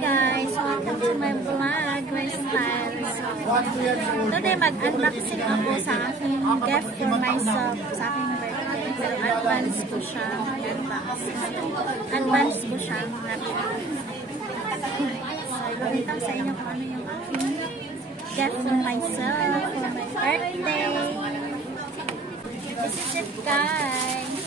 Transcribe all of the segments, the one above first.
guys, welcome to my vlog, my style. So, today mag-unboxing ako sa aking gift for myself, sa aking birthday. Pero advance ko siya, advance ko siya. So, ipakita sa inyo kung ano yung aking gift for myself, for my birthday. This is it, guys.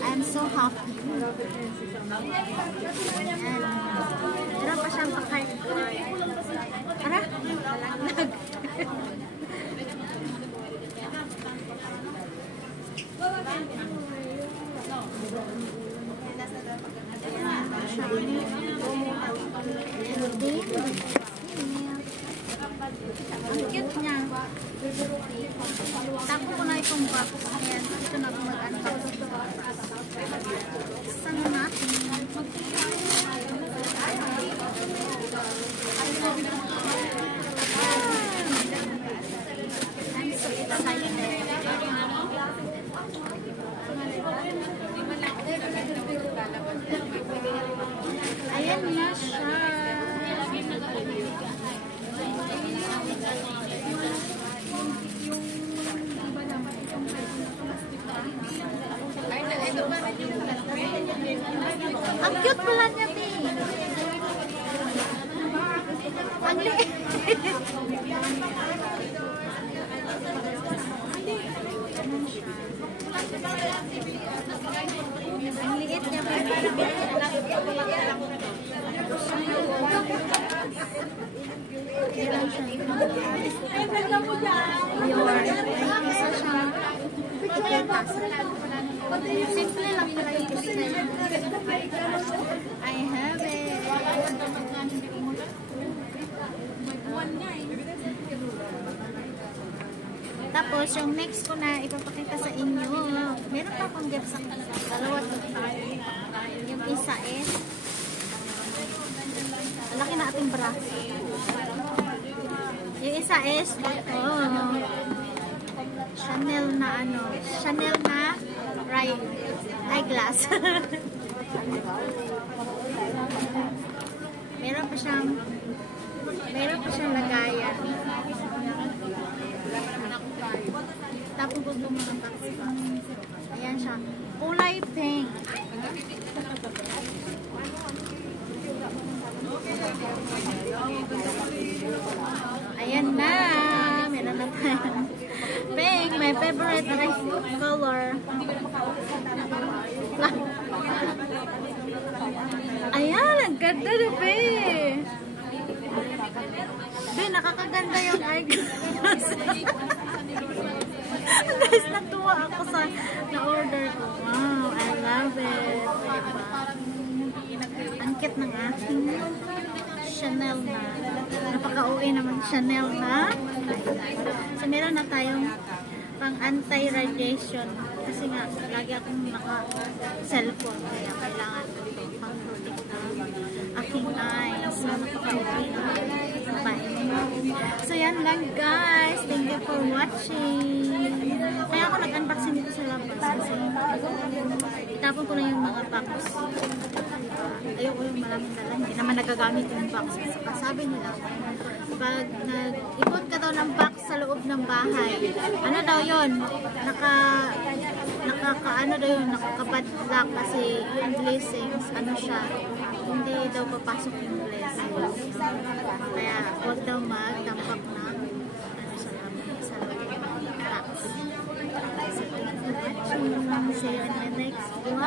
I'm so happy. Meron pa siyang pa-card. Ara? Nalaglag. Ang cute niya. Tapo ko na itong box. Ayan, ito na ako mag-unbox. Saan na natin? I'm so excited. Ayan na siya. Ang cute pala niya, Bi. Ang liit. Ang liit niya, Bi. Simple lang pala yung design. I have it. Tapos, yung next ko na ipapakita sa inyo, meron pa akong gift sa dalawa to. Yung isa is, laki na ating braso. Yung isa is, Chanel na ano, Chanel na eyeglass. meron pa siyang lagayan. Tapos gusto mo ng box. Ayan siya. Kulay pink. Ayan na. Meron na tayo. Pink, my favorite color. Ayan, ang ganda na, Be. Be, nakakaganda yung eyeglass. Guys, natuwa ako sa na-order ko. Wow, I love it. Ang cute ng aking Chanel na. Napaka-uwi naman Chanel na. So, meron na tayong pang anti-radiation. Kasi nga, lagi akong naka-cellphone. Kaya kailangan ito pang protect na aking eyes. So, napaka-uwi na. So, yan lang, guys. Thank you for watching. Kaya ako nag-unboxing dito sa labas. Kasi itapon ko na yung mga box. Ayoko yung maraming dala. Hindi naman nagagamit yung box. Saka sabi nila, pag nag-ipot ka daw ng box sa loob ng bahay, ano daw yun? Nakakabadlock kasi yung blessings, ano siya, hindi daw papasok yung blessings. Kaya huwag daw magtampak na sa loob ng box. So, see you in my next vlog.